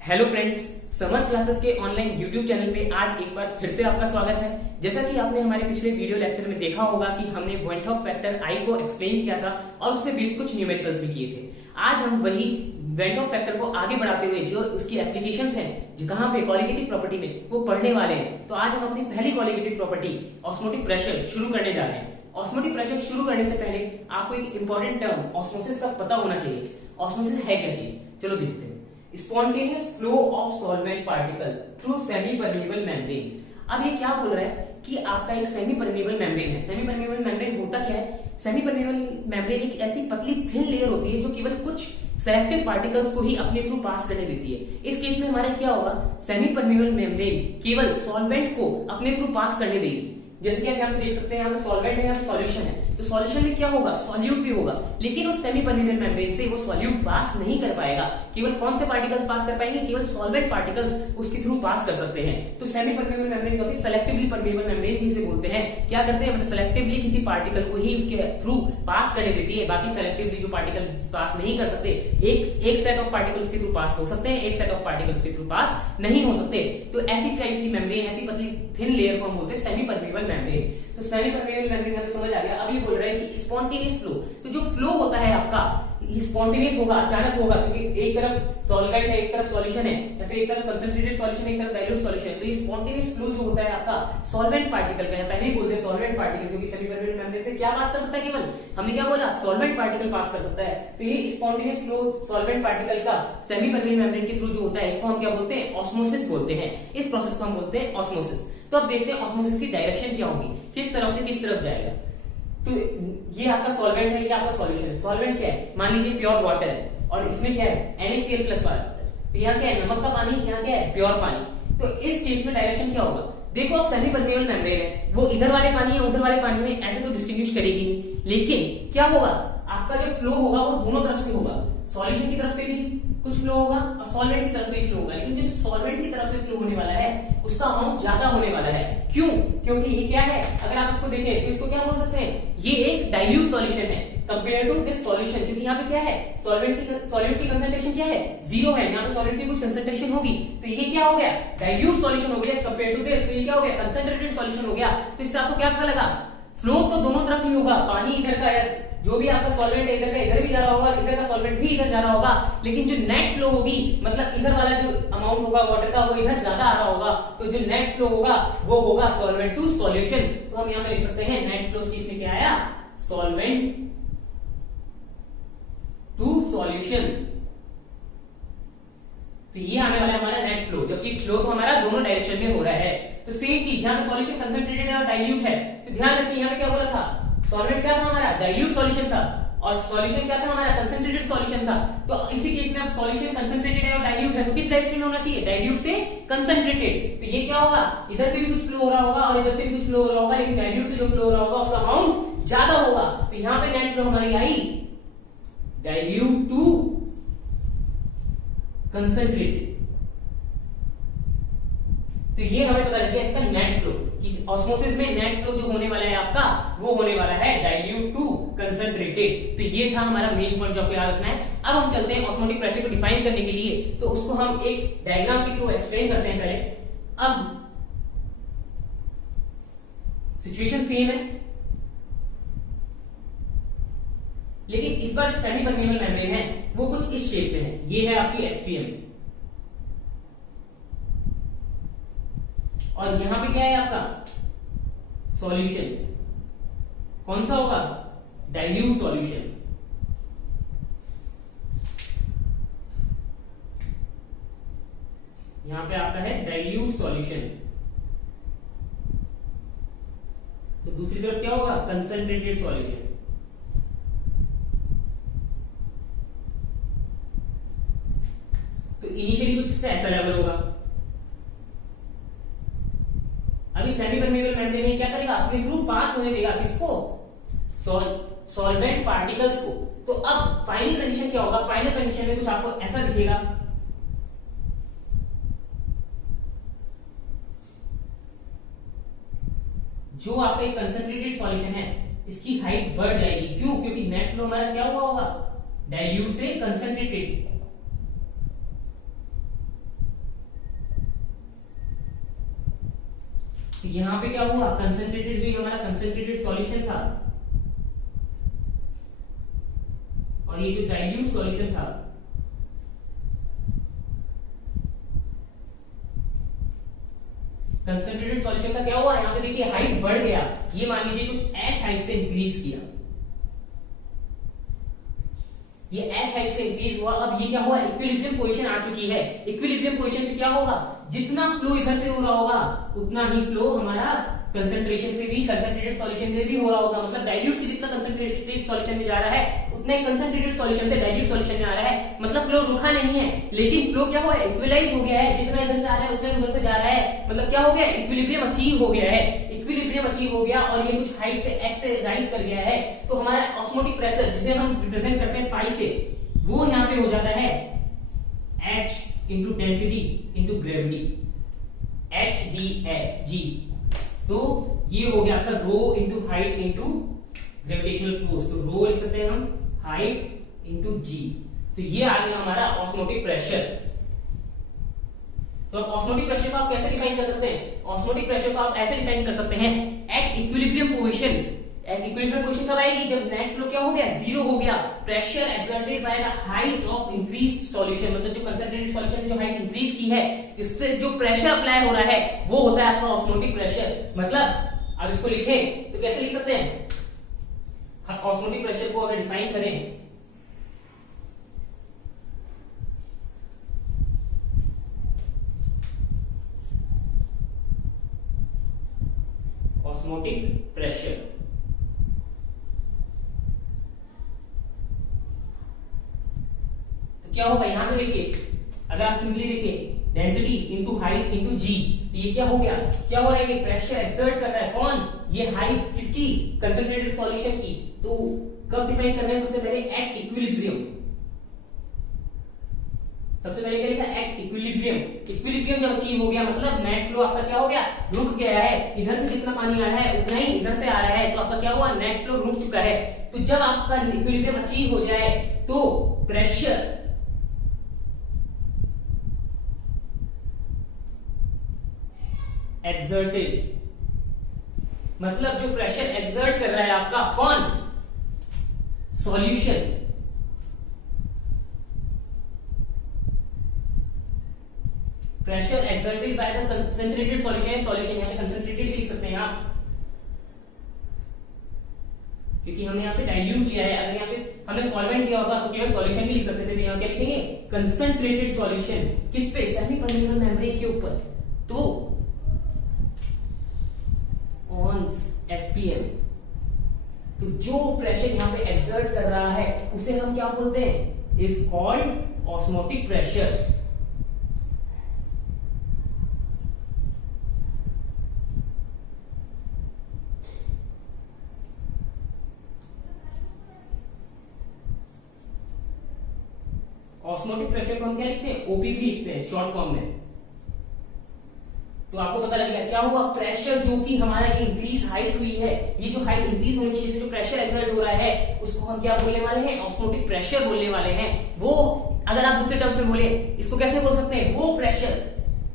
Hello friends, summer classes के online YouTube channel पे आज एक बार फिर से आपका स्वागत है। जैसा कि आपने हमारे पिछले वीडियो लेक्चर में देखा होगा कि हमने पॉइंट ऑफ फैक्टर आई को एक्सप्लेन किया था और उस पे बेस्ड कुछ न्यूमेरिकल्स भी किए थे। आज हम वही पॉइंट ऑफ फैक्टर को आगे बढ़ाते हुए जो उसकी एप्लीकेशंस हैं, जहां पे कॉलिगेटिव प्रॉपर्टी में वो पढ़ने वाले हैं। तो आज हम अपनी पहली कॉलिगेटिव प्रॉपर्टी ऑस्मोटिक प्रेशर शुरू करने जा रहे हैं। ऑस्मोटिक प्रेशर शुरू करने से पहले आपको एक इंपॉर्टेंट टर्म ऑस्मोसिस का पता होना चाहिए। ऑस्मोसिस है क्या चीज, चलो देखते हैं। Spontaneous flow of solvent particle through semi permeable membrane. अब ये क्या बोल रहा है कि आपका एक सेमी परमेबल मेम्ब्रेन है। सेमी परमेबल मेम्ब्रेन होता क्या है? सेमी परमेबल मेम्ब्रेन एक ऐसी पतली थिन लेयर होती है जो केवल कुछ सेलेक्टिव पार्टिकल्स को ही अपने थ्रू पास करने देती है। इस केस में हमारा क्या होगा? सेमी परमेबल मेम्ब्रेन केवल सॉल्वेंट को अपने थ्रू पास करने देगी। जैसे कि आप यहाँ पे देख सकते हैं, यहाँ पे सॉल्वेंट है, यहाँ पे सॉल्यूशन है। तो सॉल्यूशन में क्या होगा? सॉल्यूट भी होगा, लेकिन उस सेमी परमेबल मेम्ब्रेन से वो सॉल्यूट पास नहीं कर पाएगा। केवल कौन से पार्टिकल्स पास कर पाएंगे? केवल सॉल्वेंट पार्टिकल्स उसके थ्रू पास कर सकते हैं। तो सेमी परमेबल मेम्ब्रेन क्या होती है? सेलेक्टिवली परमेबल मेम्ब्रेन भी इसे बोलते हैं। क्या करते हैं? मतलब सेलेक्टिवली किसी पार्टिकल को ही उसके थ्रू पास करने देती है। बाकी सेलेक्टिवली जो पार्टिकल पास नहीं कर सकते, एक सेट ऑफ पार्टिकल्स के थ्रू पास हो सकते हैं, एक सेट ऑफ पार्टिकल्स के थ्रू पास नहीं हो सकते। तो ऐसी टाइप की मेम्ब्रेन, ऐसी पतली थिन लेयर को हम बोलते हैं सेमी परमेबल मेम्ब्रेन। तो सेमी परमेबल मेम्ब्रेन का समझ आ गया। अब ये बोल रहा है कि स्पॉन्टेनियस फ्लो, तो जो फ्लो होता है आपका स्पॉन्टेनियस होगा, अचानक होगा, क्योंकि एक तरफ सॉल्वेंट है, एक तरफ सॉल्यूशन है, या फिर एक तरफ कंसंट्रेटेड सॉल्यूशन है, एक तरफ डाइल्यूट सॉल्यूशन है। तो ये स्पॉन्टेनियस फ्लो जो होता है आपका सॉल्वेंट पार्टिकल का है। पहले ही बोलते हैं सॉल्वेंट पार्टिकल, क्योंकि सेमी परमेबल मेम्ब्रेन से क्या पास कर सकता है? केवल हमने क्या बोला? सॉल्वेंट पार्टिकल पास कर सकता है। तो ये स्पॉन्टेनियस फ्लो सॉल्वेंट पार्टिकल का सेमी परमेबल मेम्ब्रेन के थ्रू जो होता है, इसको हम क्या बोलते हैं? ऑस्मोसिस बोलते हैं। इस प्रोसेस को हम बोलते हैं ऑस्मोसिस। तो अब देखते हैं ऑस्मोसिस की डायरेक्शन क्या होगी, किस तरफ से किस तरफ जाएगा। तो ये आपका सॉल्वेंट है, ये आपका सॉल्यूशन है। सॉल्वेंट क्या है? मान लीजिए प्योर वाटर है, और इसमें क्या है? NaCl plus water. तो यहाँ क्या है? नमक का पानी, यहाँ क्या है? प्योर पानी। तो इस केस में डायरेक्शन क्या होगा? देखो, अब सेमी परमेबल मेम्ब्रेन है, वो इधर वाले पानी है, उधर वाले पानी में ऐसे तो डिस्टिंग्विश करेगी नहीं, लेकिन क्या होगा? आपका जो फ्लो होगा वो दोनों तरफ से होगा। सॉल्यूशन की तरफ से भी कुछ फ्लो होगा और सॉल्वेंट की तरफ से भी फ्लो होगा, लेकिन जो सॉल्वेंट की तरफ से फ्लो होने वाला है उसका अमाउंट ज्यादा होने वाला है। क्यों? क्योंकि ये क्या है? अगर आप इसको देखें तो इसको क्या बोल सकते हैं? ये एक डाइल्यूट सॉल्यूशन है कंपेयर टू दिस सॉल्यूशन, क्योंकि यहाँ पे क्या है? सॉल्यूट की कंसंट्रेशन क्या है? 0 है। यहाँ पे सॉल्यूट की कुछ कंसंट्रेशन होगी, तो ये क्या हो गया? डाइल्यूट सॉल्यूशन हो गया कंपेयर टू दिस। तो ये क्या हो गया? कंसंट्रेटेड सॉल्यूशन हो गया। तो इससे आपको क्या पता लगा? फ्लो तो दोनों तरफ ही होगा। पानी इधर का है, जो भी आपका सॉल्वेंट है इधर का इधर भी जा रहा होगा, इधर का सॉल्वेंट भी इधर जा रहा होगा, लेकिन जो नेट फ्लो होगी, मतलब इधर वाला जो अमाउंट होगा वाटर का वो इधर ज्यादा आ रहा होगा। तो जो नेट फ्लो होगा वो होगा सॉल्वेंट टू सॉल्यूशन। तो हम यहाँ पे लिख सकते हैं नेट फ्लो केस में क्या आया? Solvent to solution. तो ये आने वाला है हमारा नेट फ्लो, जबकि फ्लो तो हमारा दोनों डायरेक्शन में हो रहा है। तो सेम चीज, जहां पे सॉल्यूशन कंसंट्रेटेड है और डाइल्यूट है, तो ध्यान रखिए यहाँ पे क्या बोला था? सॉल्वेंट क्या था हमारा? डाइल्यूट सॉल्यूशन था, और सॉल्यूशन क्या था हमारा? कंसंट्रेटेड सॉल्यूशन था। तो इसी केस में अब सॉल्यूशन कंसंट्रेटेड है और डाइल्यूट है, तो किस डायरेक्शन में होना चाहिए? डाइल्यूट से कंसंट्रेटेड। तो ये क्या होगा? इधर से भी कुछ फ्लो हो रहा होगा और इधर से भी कुछ फ्लो हो रहा होगा, लेकिन डाइल्यूट से जो फ्लो हो रहा होगा उसका अमाउंट ज्यादा होगा। तो यहाँ पे नेट फ्लो हमारी आई डाइल्यूट टू कंसंट्रेटेड। तो ये हमें पता लग गया इसका नेट फ्लो, कि ऑस्मोसिस में नेट फ्लो जो होने वाला है आपका वो होने वाला है डाइल्यूट टू कंसंट्रेटेड। तो ये था हमारा मेन पॉइंट जो आपको याद रखना है। अब हम चलते हैं ऑस्मोटिक प्रेशर को डिफाइन करने के लिए, तो उसको हम एक डायग्राम के थ्रू एक्सप्लेन करते हैं पहले। अब सिचुएशन सेम है, लेकिन इस बार जो सेमी परमेबल मेम्ब्रेन है वो कुछ इस शेप में है। ये है आपकी SPM, और यहां पे क्या है आपका? सॉल्यूशन। कौन सा होगा? Dilute solution. यहां पे आपका है डाइल्यूट सॉल्यूशन। तो दूसरी तरफ क्या होगा? Concentrated solution. तो इनिशियली कुछ ऐसा लेवल होगा। अभी सेमी परमेबल मेम्ब्रेन में क्या करेगा? अपने थ्रू पास होने देगा किसको? सॉल्वेंट पार्टिकल्स को। तो अब फाइनल कंडीशन क्या होगा? फाइनल कंडीशन में कुछ आपको ऐसा दिखेगा। जो आपका एक कंसंट्रेटेड सॉल्यूशन है इसकी हाइट बढ़ जाएगी। क्यों? क्योंकि नेट फ्लो हमारा क्या हुआ होगा? डाइल्यूट से कंसंट्रेटेड। तो यहां पे क्या हुआ, कंसंट्रेटेड, जो ये हमारा कंसंट्रेटेड सॉल्यूशन था और ये जो डाइल्यूट सॉल्यूशन था, कंसंट्रेटेड सॉल्यूशन का क्या हुआ, यहां पे देखिए हाइट बढ़ गया, ये मान लीजिए कुछ h हाइट से इंक्रीज किया, ये h हाइट से इंक्रीज हुआ। अब ये क्या हुआ, इक्विलिब्रियम पोजीशन आ चुकी है। इक्विलिब्रियम पोजीशन पे क्या होगा, जितना फ्लो इधर से हो रहा होगा उतना ही फ्लो हमारा कंसंट्रेशन से भी, कंसंट्रेटेड सॉल्यूशन से भी हो रहा होगा। मतलब डाइल्यूट से जितना कंसंट्रेटेड सॉल्यूशन में जा रहा है उतना ही कंसंट्रेटेड सॉल्यूशन से डाइल्यूट सॉल्यूशन में आ रहा है। मतलब फ्लो रुका नहीं है, लेकिन फ्लो क्या हुआ है, इक्विलाइज हो गया है, जितना इधर से आ रहा है उतना उधर से जा रहा है। मतलब क्या हो गया, इक्विलिब्रियम अचीव हो गया है, इक्विलिब्रियम अचीव हो गया और ये कुछ हाइट से x से राइज कर गया है। तो हमारा ऑस्मोटिक प्रेशर, जिसे हम रिप्रेजेंट करते हैं पाई से, वो यहाँ पे हो जाता है h into density into gravity, h d g। तो ये हो गया आपका rho into height into gravitational force. तो रो लिख सकते हैं हम हाइट इंटू जी। तो ये आ गया हमारा ऑस्मोटिक प्रेशर। तो अब ऑस्मोटिक प्रेशर को आप कैसे डिफाइन कर सकते हैं, ऑस्मोटिक प्रेशर को आप ऐसे डिफाइन कर सकते हैं, at equilibrium position. Equilibrium position कब आएगी, जब नेट फ्लो क्या हो गया, जीरो हो गया, pressure exerted by the height of increase solution. मतलब जो कंसंट्रेटेड सॉल्यूशन ने जो हाइट इंक्रीज की है, इस पे जो प्रेशर अप्लाई हो रहा है वो होता है आपका ऑस्मोटिक प्रेशर। मतलब अब इसको लिखें तो कैसे लिख सकते हैं, ऑस्मोटिक प्रेशर को अगर डिफाइन करें, ऑस्मोटिक प्रेशर, तो क्या होगा, यहां से देखिए, अगर आप सिंपली देखिए डेंसिटी इंटू हाइट इंटू जी, तो ये क्या हो गया, क्या हो रहा है, ये प्रेशर एक्सर्ट कर रहा है, कौन, ये हाइट किसकी, कंसंट्रेटेड सॉल्यूशन की। तो कब डिफाइन कर रहे हैं, सबसे पहले एट इक्विलिब्रियम, सबसे पहले क्या लिखा, एट इक्विलिब्रियम। इक्विलिब्रियम जब अचीव हो गया, मतलब नेट फ्लो आपका क्या हो गया, रुक गया है, इधर से जितना पानी आ रहा है उतना ही इधर से आ रहा है, तो आपका क्या हुआ, नेट फ्लो रुक चुका है। तो जब आपका इक्विलिब्रियम अचीव हो जाए तो प्रेशर एक्सर्टेड, मतलब जो प्रेशर एक्सर्ट कर रहा है आपका कौन, solution, pressure exerted by the concentrated solution, solution यहां पे कंसंट्रेटेड भी लिख सकते हैं आप, क्योंकि हमने यहाँ पे डाइल्यूट लिया है। अगर यहाँ पे हमने सॉल्वेंट लिया होता तो केवल सॉल्यूशन भी लिख सकते थे, तो यहाँ क्या लिखेंगे, कंसंट्रेटेड सॉल्यूशन, किस पे, सेमी परमेबल मेम्ब्रेन के ऊपर। तो ऑन एसपीएम, तो जो प्रेशर यहाँ पे एक्सर्ट कर रहा है उसे हम क्या बोलते हैं, is called osmotic pressure. Osmotic pressure को हम क्या लिखते हैं, ओपीपी लिखते हैं शॉर्ट फॉर्म में। तो आपको पता लगेगा क्या हुआ, प्रेशर जो कि हमारा ये इंक्रीज हाइट हुई है, ये जो हाइट इंक्रीज होने की वजह से जो प्रेशर एक्सर्ट हो रहा है उसको हम क्या बोलने वाले हैं, ऑस्मोटिक प्रेशर बोलने वाले हैं। वो अगर आप दूसरे टर्म्स में बोले इसको कैसे बोल सकते हैं, वो प्रेशर,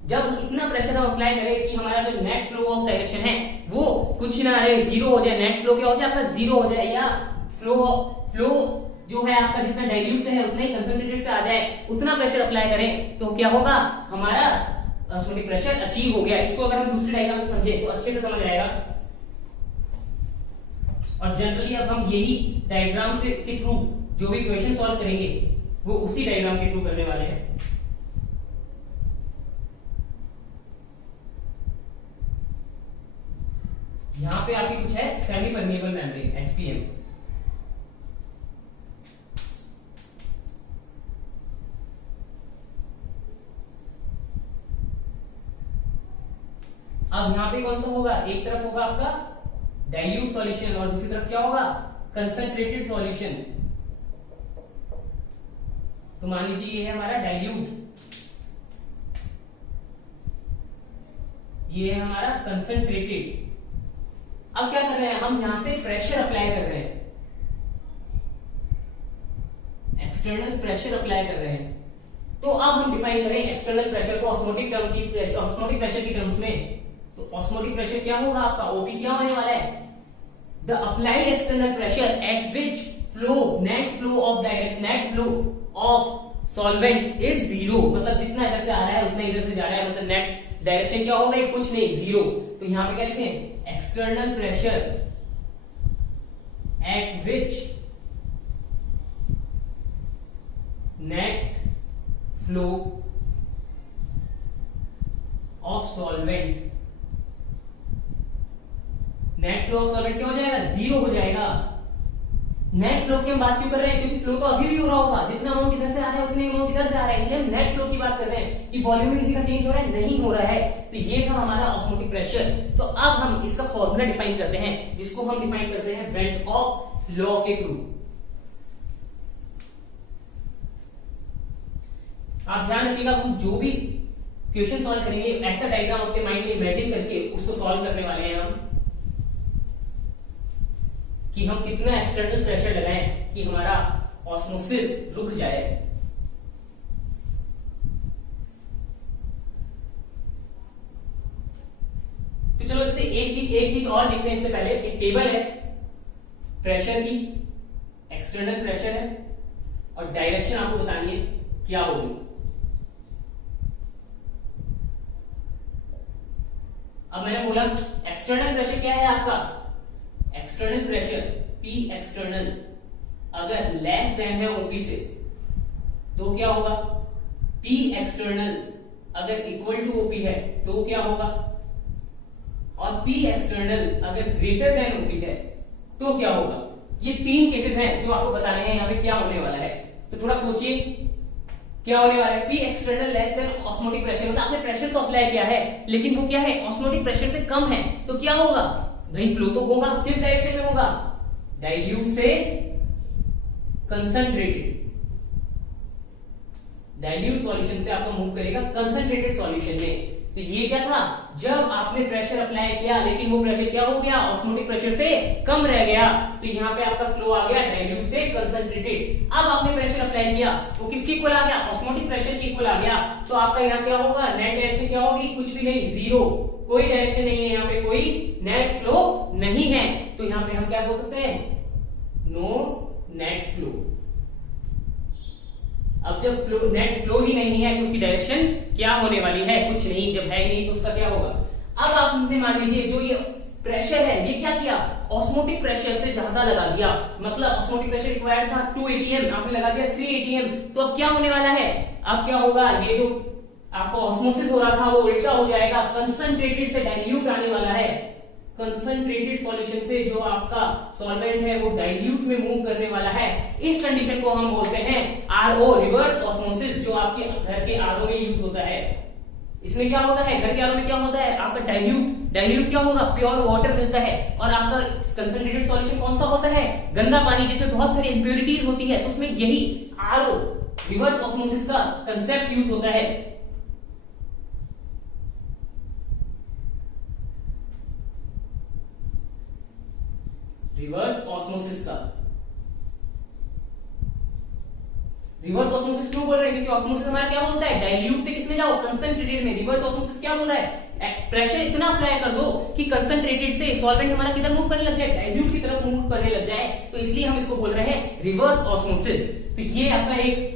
जब इतना प्रेशर हम अप्लाई करें कि हमारा जो नेट फ्लो ऑफ डायरेक्शन है वो कुछ ना रहे, जीरो हो जाए, नेट फ्लो क्या हो जाए आपका, जीरो हो जाए, या फ्लो जो है आपका जितना डाइल्यूट से है उतना ही कंसंट्रेटेड से आ जाए, उतना प्रेशर अप्लाई करें तो क्या होगा, हमारा ऑस्मोटिक प्रेशर अचीव हो गया। इसको अगर हम दूसरे डायग्राम से समझे तो अच्छे से समझ आएगा। और जनरली अब हम यही डायग्राम से के थ्रू जो भी क्वेश्चन सॉल्व करेंगे वो उसी डायग्राम के थ्रू करने वाले हैं। यहां पे आपकी कुछ है सेमी परमेबल मेम्ब्रेन, एसपीएम। अब यहां पे कौन सा होगा, एक तरफ होगा आपका डाइल्यूट सॉल्यूशन और दूसरी तरफ क्या होगा, कंसंट्रेटेड सॉल्यूशन। तो मान लीजिए ये है हमारा डाइल्यूट, ये है हमारा कंसंट्रेटेड। अब क्या कर रहे हैं हम, यहां से प्रेशर अप्लाई कर रहे हैं, एक्सटर्नल प्रेशर अप्लाई कर रहे हैं। तो अब हम डिफाइन करें एक्सटर्नल प्रेशर को ऑस्मोटिक प्रेशर की टर्म्स में। तो ऑस्मोटिक प्रेशर क्या होगा आपका, ओपी क्या होने वाला है, the applied external pressure at which net flow of solvent is zero, मतलब जितना इधर से आ रहा है उतना इधर से जा रहा है, मतलब नेट डायरेक्शन क्या होगा, कुछ नहीं, जीरो। तो यहां पे क्या लिखें, external pressure at which net flow of solvent, net flow of solvent क्या हो जाएगा, जीरो हो जाएगा। नेट फ्लो की हम बात क्यों कर रहे हैं, क्योंकि फ्लो तो अभी भी हो रहा होगा, जितना अमाउंट इधर से आ रहा है उतने अमाउंट इधर से आ रहा है, इसलिए हम नेट फ्लो की बात कर रहे हैं कि वॉल्यूम में किसी का चेंज हो रहा है, नहीं हो रहा है। तो ये था हमारा ऑस्मोटिक प्रेशर। तो अब हम इसका फॉर्मूला डिफाइन करते हैं, जिसको हम डिफाइन करते हैं वेंट ऑफ लॉ के थ्रू। आप ध्यान रखिएगा, हम जो भी क्वेश्चन सॉल्व करेंगे ऐसा डायग्राम अपने माइंड में इमेजिन करके उसको सॉल्व करने वाले हैं हम, कि हम कितना एक्सटर्नल प्रेशर लगाएं कि हमारा ऑस्मोसिस रुक जाए। तो चलो इससे एक चीज और देखते हैं इससे पहले। एक टेबल है प्रेशर की, एक्सटर्नल प्रेशर है और डायरेक्शन आपको बतानी है क्या होगी। अब मैंने बोला एक्सटर्नल प्रेशर क्या है आपका, एक्सटर्नल प्रेशर P एक्सटर्नल अगर लेस देन है OP से तो क्या होगा, P एक्सटर्नल अगर इक्वल टू OP है तो क्या होगा, और P एक्सटर्नल अगर ग्रेटर देन OP है तो क्या होगा। ये तीन केसेस हैं जो आपको बताने हैं यहाँ पे क्या होने वाला है। तो थोड़ा सोचिए क्या होने वाला है, P external less than osmotic pressure, मतलब आपने प्रेशर तो अप्लाई किया है लेकिन वो क्या है, ऑस्मोटिक प्रेशर से कम है, तो क्या होगा भाई, फ्लो तो होगा, किस डायरेक्शन में होगा, डाइल्यूट से कंसंट्रेटेड, डाइल्यूट सॉल्यूशन से आपका मूव करेगा कंसंट्रेटेड सॉल्यूशन में। तो ये क्या था, जब आपने प्रेशर अप्लाई किया लेकिन वो प्रेशर क्या हो गया, ऑस्मोटिक प्रेशर से कम रह गया, तो यहाँ पे आपका फ्लो आ गया डाइल्यूट से कंसंट्रेटेड। अब आपने प्रेशर अप्लाई किया वो किसके इक्वल आ गया, ऑस्मोटिक प्रेशर के इक्वल आ गया, तो आपका यहाँ क्या होगा, नेट डायरेक्शन क्या होगी, कुछ भी नहीं, जीरो, कोई डायरेक्शन नहीं है, यहाँ पे कोई नेट फ्लो नहीं है। तो यहाँ पे हम क्या बोल सकते हैं, नो नेट फ्लो। अब जब फ्लो नेट फ्लो ही नहीं है तो उसकी डायरेक्शन क्या होने वाली है, कुछ नहीं, जब है ही नहीं तो उसका क्या होगा। अब आपने मान लीजिए जो ये प्रेशर है ये क्या किया, ऑस्मोटिक प्रेशर से ज्यादा लगा दिया, मतलब ऑस्मोटिक प्रेशर रिक्वायर्ड था 2 atm, आपने लगा दिया 3 atm, तो अब क्या होने वाला है, अब क्या होगा, ये जो आपको ऑस्मोसिस हो रहा था वो उल्टा हो जाएगा, कंसंट्रेटेड से डाइल्यूट आने वाला है, कंसंट्रेटेड सॉल्यूशन से जो आपका सॉल्वेंट है वो डाइल्यूट में मूव करने वाला है। इस कंडीशन को हम बोलते हैं RO, रिवर्स ऑस्मोसिस, जो आपके घर के RO में यूज होता है। इसमें क्या होता है, घर के RO में क्या होता है, आपका डाइल्यूट क्या होगा, प्योर वाटर मिलता है, और आपका कंसंट्रेटेड सॉल्यूशन कौन सा होता है, गंदा पानी जिसमें बहुत सारी इंप्योरिटीज होती है, तो उसमें यही RO, रिवर्स ऑस्मोसिस का कंसेप्ट यूज होता है। रिवर्स ऑस्मोसिस क्यों बोल रहे हैं, क्योंकि ऑस्मोसिस हमारा क्या बोलता है, डाइल्यूट से किसमें जाओ, कंसंट्रेटेड में। रिवर्स ऑस्मोसिस क्या बोल रहा है, प्रेशर इतना अप्लाई कर दो कि कंसंट्रेटेड से सॉल्वेंट हमारा किधर मूव करने लग जाए, डाइल्यूट की तरफ मूव करने लग जाए, तो इसलिए हम इसको बोल रहे हैं रिवर्स ऑस्मोसिस। तो ये आपका एक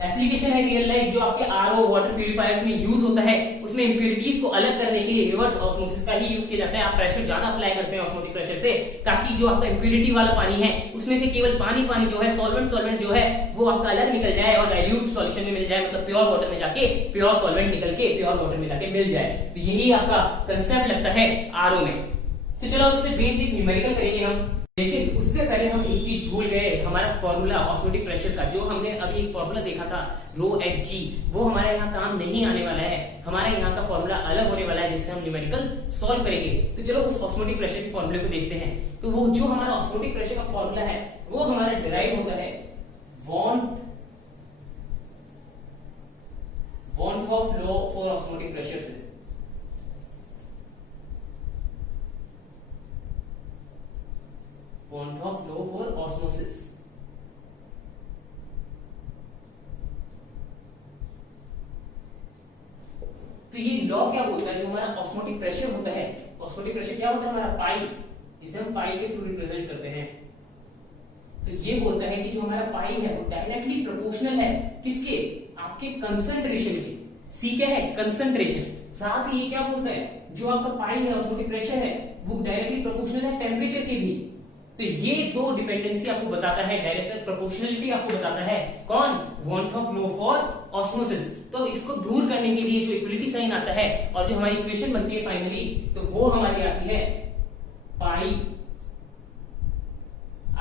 एप्लीकेशन है रियल लाइफ जो आपके RO वाटर प्यूरिफायर्स में यूज होता है, उसमें इंप्योरिटीज को अलग करने के लिए रिवर्स ऑस्मोसिस का ही यूज किया जाता है। आप प्रेशर ज्यादा अप्लाई करते हैं ऑस्मोटिक प्रेशर से, ताकि जो आपका इंप्योरिटी वाला पानी है उसमें से केवल पानी जो है, सॉल्वेंट जो है वो आपका अलग निकल जाए और डाइल्यूट सॉल्यूशन में मिल जाए, मतलब प्योर वाटर में जाके प्योर सॉल्वेंट निकल के प्योर वाटर में जाके मिल जाए। तो यही आपका कंसेप्ट लगता है RO में। तो चलो उसमें बेसिक न्यूमेरिकल करेंगे हम, लेकिन उससे पहले हम एक चीज भूल गए, हमारा फॉर्मूला ऑस्मोटिक प्रेशर का जो हमने अभी एक फॉर्मूला देखा था ρHg, वो हमारे यहाँ काम नहीं आने वाला है, हमारे यहाँ का फॉर्मूला अलग होने वाला है जिससे हम न्यूमेरिकल सॉल्व करेंगे। तो चलो उस ऑस्मोटिक प्रेशर के फॉर्मूले को देखते हैं। तो वो जो हमारा ऑस्मोटिक प्रेशर का फॉर्मूला है वो हमारा डिराइव होता है van't Hoff law for osmotic pressure से। Van't Hoff law for osmosis, तो ये लॉ क्या बोलता है, जो हमारा ऑस्मोटिक प्रेशर होता है, ऑस्मोटिक प्रेशर क्या होता है हमारा पाई, जिसे हम पाई के थ्रू रिप्रेजेंट करते हैं। तो ये बोलता है कि जो हमारा पाई है वो डायरेक्टली प्रोपोर्शनल है किसके, आपके कंसंट्रेशन के। सी क्या है, कंसंट्रेशन। साथ ही ये क्या बोलता है, जो आपका पाई है ऑस्मोटिक प्रेशर है वो डायरेक्टली प्रोपोर्शनल है टेम्परेचर के भी। तो ये दो डिपेंडेंसी आपको बताता है, डायरेक्ट प्रोपोर्शनलिटी आपको बताता है कौन, van't law for osmosis. तो इसको दूर करने के लिए जो इक्वलिटी साइन आता है और जो हमारी इक्वेशन बनती है फाइनली, तो वो हमारी आती है पाई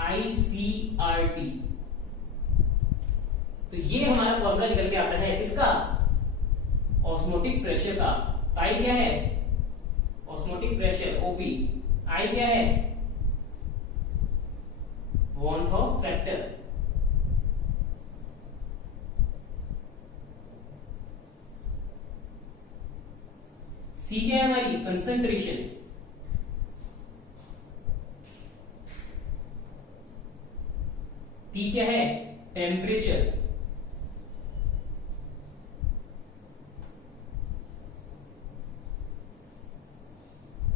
ICRT। तो ये हमारा फॉर्मूला निकल के आता है इसका, ऑस्मोटिक प्रेशर का। पाई क्या है, ऑस्मोटिक प्रेशर OP। आई क्या है, वॉन हॉफ फैक्टर। सी क्या है हमारी, कंसंट्रेशन। टी क्या है, टेम्परेचर।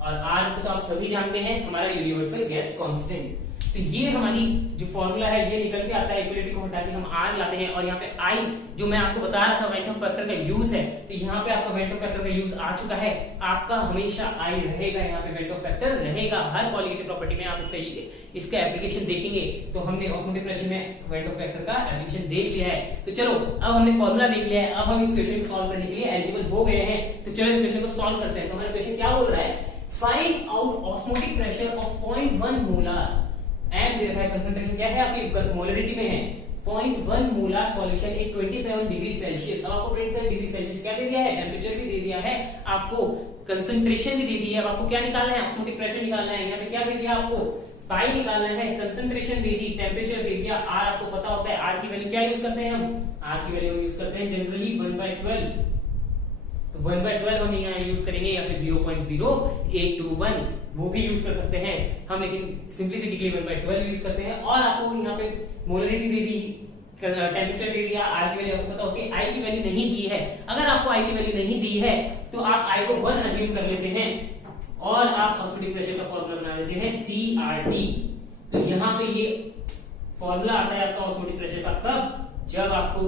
और आर को तो आप सभी जानते हैं, हमारा यूनिवर्सल गैस कांस्टेंट। तो ये हमारी जो फॉर्मूला है ये निकल के आता है, इक्वलिटी को हटा के हम आर लाते हैं, और यहाँ पे आई जो मैं आपको बता रहा था वेंट ऑफ फैक्टर का यूज है, तो यहाँ पे आपका वेंट ऑफ फैक्टर का यूज आ चुका है। आपका हमेशा आई रहेगा, यहाँ पे वेंट ऑफ फैक्टर रहेगा। हर क्वालिटेटिव प्रॉपर्टी में आप इसका एप्लीकेशन देखेंगे। तो हमने ऑस्मोटिक प्रेशर में वेंट ऑफ फैक्टर का एप्लीकेशन देख लिया है। तो चलो अब हमने फॉर्मूला देख लिया है, अब हम इस क्वेश्चन को सॉल्व करने के लिए एलिजिबल हो गए हैं। तो चलो इस क्वेश्चन को सॉल्व करते हैं। तो हमारा क्वेश्चन क्या बोल रहा है, find out osmotic pressure of 0.1 molar and they रहा है कंसंट्रेशन क्या है आपकी मोलरिटी में है 0.1 मोलार सॉल्यूशन एक 27 डिग्री सेल्सियस। अब आपको 27 डिग्री सेल्सियस क्या दे दिया है, टेम्परेचर भी दे दिया है, आपको कंसंट्रेशन भी दे दी है। अब आपको क्या निकालना है, ऑस्मोटिक प्रेशर निकालना है। यहाँ पे क्या दे दिया आपको, पाई निकालना है, कंसंट्रेशन दे दी, टेम्परेचर दे दिया, आर आपको पता होता है। आर की वैल्यू क्या यूज करते हैं हम, आर की वैल्यू यूज करते हैं जनरली 1/12। तो 1/12 हम यहाँ यूज करेंगे, या फिर 0.0821 वो भी यूज कर सकते हैं हम, लेकिन सिंपलिसिटी के लिए 1/12 यूज करते हैं। और आपको यहाँ पे मोलरिटी दे दी, टेम्परेचर दे दिया, आर की वैल्यू आपको पता होती है, आई की वैल्यू नहीं दी है। अगर आपको आई की वैल्यू नहीं दी है तो आप आई को 1 अज्यूम कर लेते हैं और आप ऑस्मोटिक प्रेशर का फॉर्मूला बना लेते हैं CRT। तो यहाँ पे ये फॉर्मूला आता है आपका ऑस्मोटिक प्रेशर का कब, जब आपको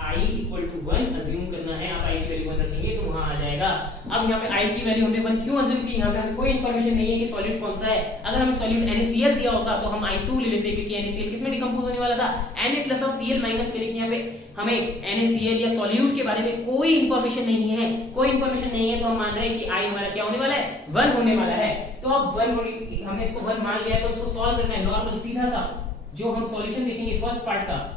I = 1 अज्यूम करना है। आप I की वैल्यू 1 रखेंगे तो वहां आ जाएगा। अब यहाँ पे I की वैल्यू हमने 1 क्यों अज्यूम की, यहाँ पे हमें कोई इंफॉर्मेशन नहीं है कि सॉलिड कौन सा है। अगर हमें सॉलिड NaCl दिया होता तो हम I2 ले लेते, क्योंकि NaCl किसमें डिकम्पोज होने वाला था, Na+ और Cl- के। लेकिन यहाँ पे हमें NaCl या सॉल्यूट के बारे में कोई इंफॉर्मेशन नहीं है, कोई इंफॉर्मेशन नहीं है, तो हम मान रहे हैं कि I हमारा क्या होने वाला है, 1 होने वाला है। तो अब 1 होने, हमने इसको 1 मान लिया है, तो उसको सॉल्व करना है नॉर्मल सीधा सा। जो हम सॉल्यूशन देखेंगे फर्स्ट पार्ट का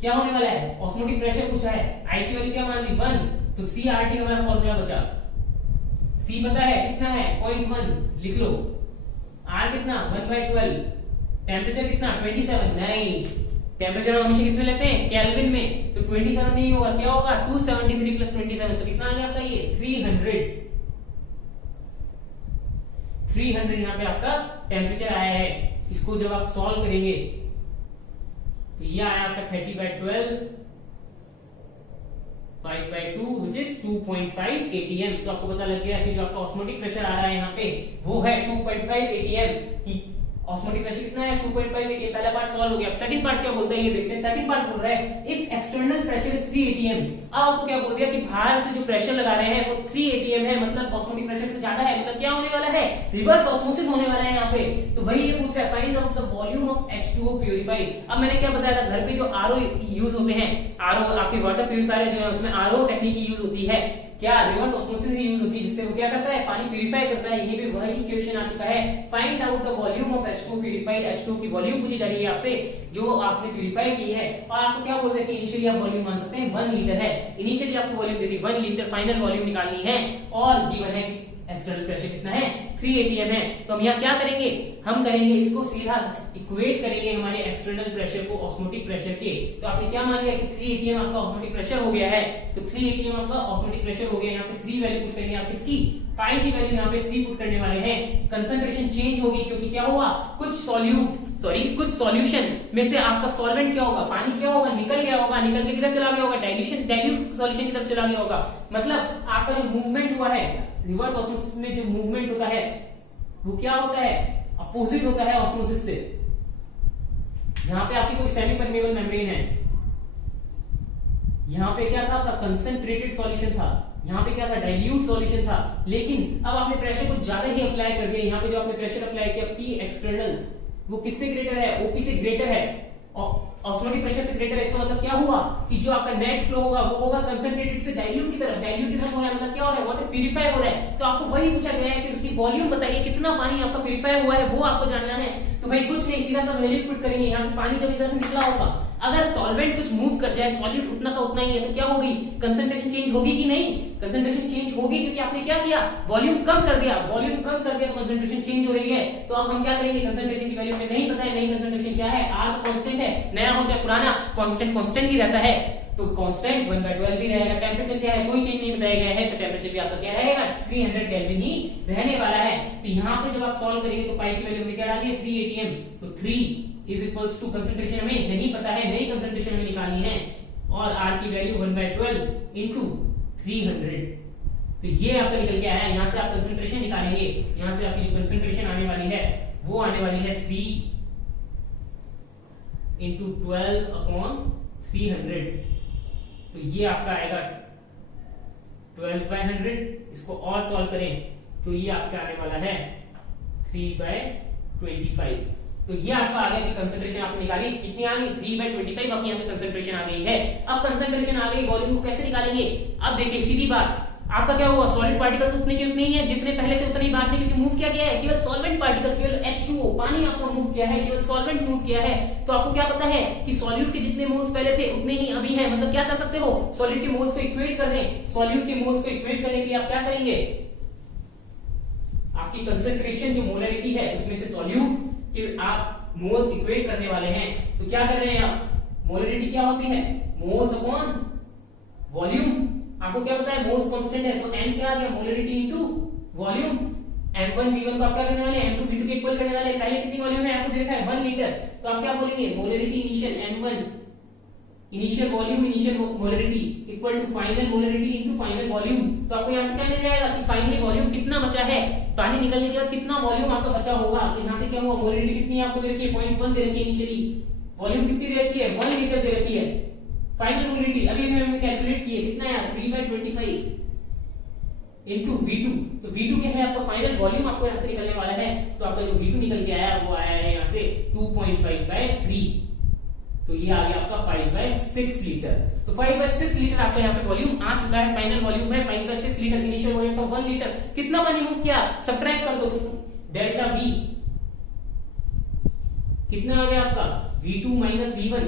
क्या होने वाला है, ऑस्मोटिक प्रेशर पूछा है, आई की वैल्यू क्या मान ली 1, तो CRT हमारा फॉर्मूला बचा। C पता है कितना है 0.1, लिख लो। R कितना 1/12, टेम्परेचर कितना 27, नहीं टेम्परेचर हम हमेशा किसमें लेते हैं, केल्विन में। तो 27 नहीं होगा, क्या होगा 273 + 27, तो कितना आ गया आपका ये 300 यहाँ पे आपका टेम्परेचर आया है। इसको जब आप सॉल्व करेंगे तो ये आया आपका 30/12, 5/2 which is 2.5 atm। तो आपको पता लग गया कि जो आपका ऑस्मोटिक प्रेशर आ रहा है यहाँ पे वो है 2.5 atm की। ऑस्मोटिक प्रेशर कितना है 2.5 atm। पहला पार्ट सॉल्व हो गया। सेकंड पार्ट क्या बोलता है ये देखते हैं। सेकंड पार्ट बोल रहा है if external pressure is 3 atm। अब आपको क्या बोल दिया कि बाहर से जो प्रेशर लगा रहे हैं वो 3 atm है, मतलब ऑस्मोटिक प्रेशर से ज्यादा है, मतलब क्या होने वाला है, रिवर्स ऑस्मोसिस होने वाला है यहाँ पे। तो वही ये पूछ रहा है find out the volume of H2O purified. अब मैंने क्या बताया था, घर पे जो RO यूज होते हैं, RO आपके वाटर प्यूरिफायर जो है उसमें RO टेक्निक यूज होती है, क्या रिवर्स ऑस्मोसिस की यूज होती है, जिससे वो क्या करता है पानी प्यूरिफाई करता है। ये भी वही क्वेश्चन आ चुका है, find out the volume of H2 purified. H2 की वॉल्यूम पूछी जा रही है आपसे जो आपने प्यूरिफाई की है, और आपको क्या बोलते हैं कि इनिशियली आप वॉल्यूम मान सकते हैं 1 लीटर है। इनिशियली आपको वॉल्यूम दे दी 1 लीटर, फाइनल वॉल्यूम निकालनी है, और गिवन है एक्सटर्नल प्रेशर कितना है 3 atm है। तो हम यहाँ क्या करेंगे, हम करेंगे इसको सीधा इक्वेट करेंगे हमारे एक्सटर्नल प्रेशर को ऑस्मोटिक प्रेशर के। तो आपने क्या मान लिया कि 3 atm आपका ऑस्मोटिक प्रेशर हो गया है, तो 3 atm आपका ऑस्मोटिक प्रेशर हो गया। यहाँ पे 3 वैल्यू पुट करेंगे आप इसकी, पाई की वैल्यू यहाँ पे 3 पुट करने वाले हैं। कंसंट्रेशन चेंज होगी क्योंकि क्या हुआ, कुछ सॉल्यूट सॉरी कुछ सॉल्यूशन में से आपका सॉल्वेंट क्या होगा, पानी क्या होगा, निकल गया होगा, निकल के किधर चला गया होगा, डाइल्यूट सॉल्यूशन की तरफ चला गया होगा। मतलब आपका जो मूवमेंट हुआ है रिवर्स ऑस्मोसिस में, जो मूवमेंट होता है वो क्या होता है, अपोजिट होता है ऑस्मोसिस से। यहां पे आपकी कोई सेमी परमेबल मेम्ब्रेन है, यहां पे क्या था आपका कंसंट्रेटेड सॉल्यूशन था, यहाँ पे क्या था डाइल्यूट सॉल्यूशन था, लेकिन अब आपने प्रेशर कुछ ज्यादा ही अप्लाई कर दिया। यहाँ पे जो आपने प्रेशर अप्लाई किया पी एक्सटर्नल वो किससे ग्रेटर है, ओपी से ग्रेटर है, ऑस्मोटिक प्रेशर से ग्रेटर है। इसका मतलब क्या हुआ कि जो आपका नेट फ्लो होगा वो होगा कंसंट्रेटेड से डाइल्यूट की तरफ हो रहा है। मतलब क्या हो रहा है, वाटर प्यूरिफाई हो रहा है। तो आपको वही पूछा गया है कि उसकी वॉल्यूम बताइए, कितना पानी आपका प्यूरिफाई हुआ है वो आपको जानना है। तो भाई कुछ नहीं, सीधा सा वैल्यू पुट करेंगे। यहाँ पे पानी जब इधर से निकला होगा, अगर सॉल्वेंट कुछ मूव कर जाए, सॉल्यूट उतना का उतना ही है, तो क्या होगी, कंसंट्रेशन चेंज होगी कि नहीं, कंसंट्रेशन चेंज होगी, क्योंकि आपने क्या किया, वॉल्यूम कम कर दिया। वॉल्यूम कम कर दिया तो कंसंट्रेशन चेंज हो रही है। तो अब हम क्या करेंगे, कंसंट्रेशन की वैल्यू हमें नहीं पता है, नई कंसंट्रेशन क्या है, आर तो कांस्टेंट है, नया हो चाहे पुराना कांस्टेंट ही रहता है। तो कांस्टेंट 1/12 भी रहेगा। टेंपरेचर क्या है, कोई चेंज नहीं बताया गया है, तो टेंपरेचर भी आपका क्या रहेगा, 300 केल्विन ही रहने वाला है। तो यहाँ पे जब आप सॉल्व करेंगे तो पाई की वैल्यू में क्या डालिए 3 atm, तो 3 इज इक्वल्स टू कंसंट्रेशन हमें नहीं पता है, नई कंसंट्रेशन हमें निकालनी है, और आर की वैल्यू 1/12 इंटू 300। तो ये आपका निकल के आया। यहाँ से आप कंसंट्रेशन निकालेंगे, यहाँ से आपकी जो कंसंट्रेशन आने वाली है वो आने वाली है 3 इंटू 12/300। तो ये आपका आएगा 12/100। इसको और सॉल्व करें तो ये आपका आने वाला है 3/25। तो ये आपका आ गया कि कंसंट्रेशन आपने निकाली, कितनी आ गई 3/25 आपकी यहाँ पे कंसंट्रेशन आ गई है। अब कंसंट्रेशन आ गई, वॉल्यूम को कैसे निकालेंगे। अब देखिए सीधी बात, आपका क्या हुआ, सॉलिड पार्टिकल्स उतने के उतने ही है जितने पहले थे, उतनी बात नहीं, क्योंकि मूव क्या किया है, केवल सॉल्वेंट पार्टिकल, केवल H2O पानी आपको मूव किया है, केवल सॉल्वेंट मूव किया है। तो आपको क्या पता है कि सॉल्यूट के जितने मोल्स पहले थे उतने ही अभी है। मतलब क्या कर सकते हो, सॉलिड के मोल्स को इक्वेट कर दें। सॉल्यूट के मोल्स को इक्वेट करने के लिए आप क्या करेंगे, आपकी कंसंट्रेशन जो मोलरिटी है उसमें से सॉल्यूट के आप मोल्स इक्वेट करने वाले हैं। तो क्या कर रहे हैं आप, मोलरिटी क्या होती है, मोल्स अपॉन वॉल्यूम। आपको क्या पता है मोल्स कांस्टेंट है, तो n क्या आ गया, molarity into volume. m1 v1 को आप क्या करने वाले हैं, m2 v2 के इक्वल करने वाले हैं। पहले कितनी वॉल्यूम है आपको देखा है 1 लीटर, तो आप क्या बोलेंगे, molarity initial m1 initial volume initial molarity equal to final molarity into final volume. तो आपको यहां से क्या मिल जाएगा कि फाइनली वॉल्यूम कितना बचा है, पानी निकलने के बाद कितना वॉल्यूम आपका बचा होगा। तो यहां से क्या हुआ, मोलरिटी कितनी है आपको दे रखी है 0.1 दे रखी है इनिशियली, वॉल्यूम कितनी दे रखी है 1 लीटर दे रखी है। फाइनल मोलरिटी अभी हमने कैलकुलेट की है, कितना है 3/25 इनटू V2। तो V2 क्या है आपका फाइनल वॉल्यूम आपको यहां से निकलने वाला है। तो आपका जो V2 निकल के आया वो आया है यहां से 2.5/3। तो ये आ गया आपका 5/6 लीटर। तो 5/6 लीटर आपका यहाँ पे वॉल्यूम आ चुका है, फाइनल वॉल्यूम है 5/6 लीटर। इनिशियल वॉल्यूम था 1 लीटर। कितना पानी मूव किया, सब्ट्रैक्ट कर दो डेल्टा V, कितना आ गया आपका V2 माइनस V1,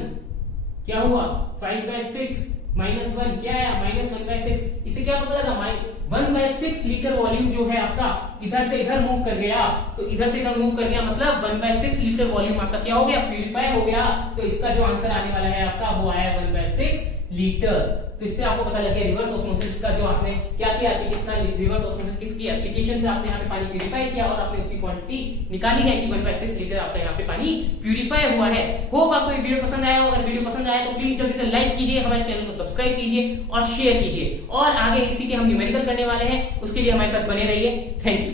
क्या हुआ 5/6 माइनस 1 क्या आया -1/6। इससे क्या पता लगा 1/6 लीटर वॉल्यूम जो है आपका इधर से इधर मूव कर गया। तो इधर से इधर मूव कर गया मतलब 1/6 लीटर वॉल्यूम आपका क्या हो गया, प्यूरिफाई हो गया। तो इसका जो आंसर आने वाला है आपका वो आया 1/6 लीटर। तो इससे आपको पता लग गया रिवर्स ऑस्मोसिस का जो आपने क्या किया कि कितना रिवर्स ऑस्मोसिस किसकी एप्लीकेशन से आपने यहाँ पे पानी प्यूरिफाई किया और आपने उसकी क्वांटिटी निकाली है कि 1/6 लीटर आपका यहाँ पे पानी प्यूरिफाई हुआ है। होप आपको ये वीडियो पसंद आया। अगर वीडियो पसंद आया तो प्लीज जल्दी से लाइक कीजिए, हमारे चैनल को सब्सक्राइब कीजिए और शेयर कीजिए। और आगे इसी के हम न्यूमेरिकल करने वाले हैं, उसके लिए हमारे साथ बने रहिए। Thank you.